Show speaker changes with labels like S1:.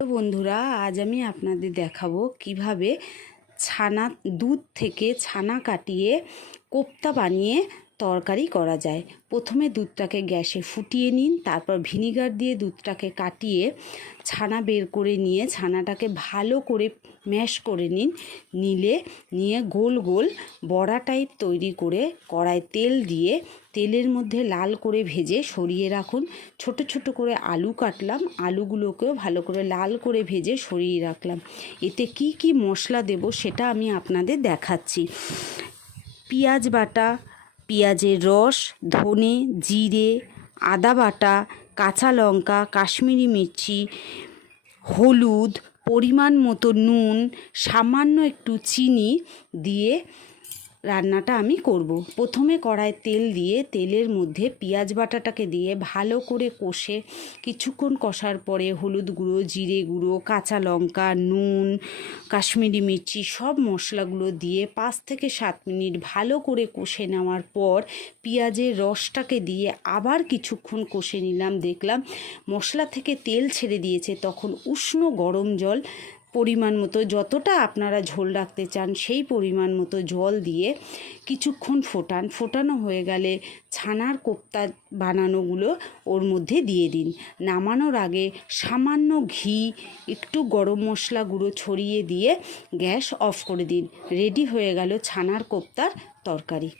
S1: তো বন্ধুরা আজ আমি আপনাদের দেখাবো কীভাবে ছানা দুধ থেকে ছানা কাটিয়ে কোপ্তা বানিয়ে তরকারি করা যায়। প্রথমে দুধটাকে গ্যাসে ফুটিয়ে নিন, তারপর ভিনিগার দিয়ে দুধটাকে কাটিয়ে ছানা বের করে নিয়ে ছানাটাকে ভালো করে ম্যাশ করে নিন। নিলে, নিয়ে গোল গোল বড়া টাইপ তৈরি করে কড়ায় তেল দিয়ে তেলের মধ্যে লাল করে ভেজে সরিয়ে রাখুন। ছোট ছোট করে আলু কাটলাম, আলুগুলোকেও ভালো করে লাল করে ভেজে সরিয়ে রাখলাম। এতে কি কি মশলা দেব সেটা আমি আপনাদের দেখাচ্ছি। পেঁয়াজ বাটা পেঁয়াজের রস, ধনে, জিরে, আদা বাটা, কাঁচা লঙ্কা, কাশ্মীরি মির্চি, হলুদ, পরিমাণ মতো নুন, সামান্য একটু চিনি দিয়ে রান্নাটা আমি করব। প্রথমে কড়ায় তেল দিয়ে, তেলের মধ্যে পেঁয়াজ বাটাটাকে দিয়ে ভালো করে কষে কিছুক্ষণ কষার পরে হলুদ গুঁড়ো, জিরে গুঁড়ো, কাঁচা লঙ্কা, নুন, কাশ্মীরি মির্চি সব মশলাগুলো দিয়ে পাঁচ থেকে সাত মিনিট ভালো করে কষে নেওয়ার পর পেঁয়াজের রসটাকে দিয়ে আবার কিছুক্ষণ কষে নিলাম দেখলাম মশলা থেকে তেল ছেড়ে দিয়েছে তখন উষ্ণ গরম জল পরিমাণ মতো যতটা আপনারা ঝোল রাখতে চান, সেই পরিমাণ মতো জল দিয়ে কিছুক্ষণ ফোটান। ফোটানো হয়ে গেলে ছানার কোপ্তা বানানোগুলো ওর মধ্যে দিয়ে দিন। নামানোর আগে সামান্য ঘি, একটু গরম মশলা গুঁড়ো ছড়িয়ে দিয়ে গ্যাস অফ করে দিন। রেডি হয়ে গেল ছানার কোপ্তার তরকারি।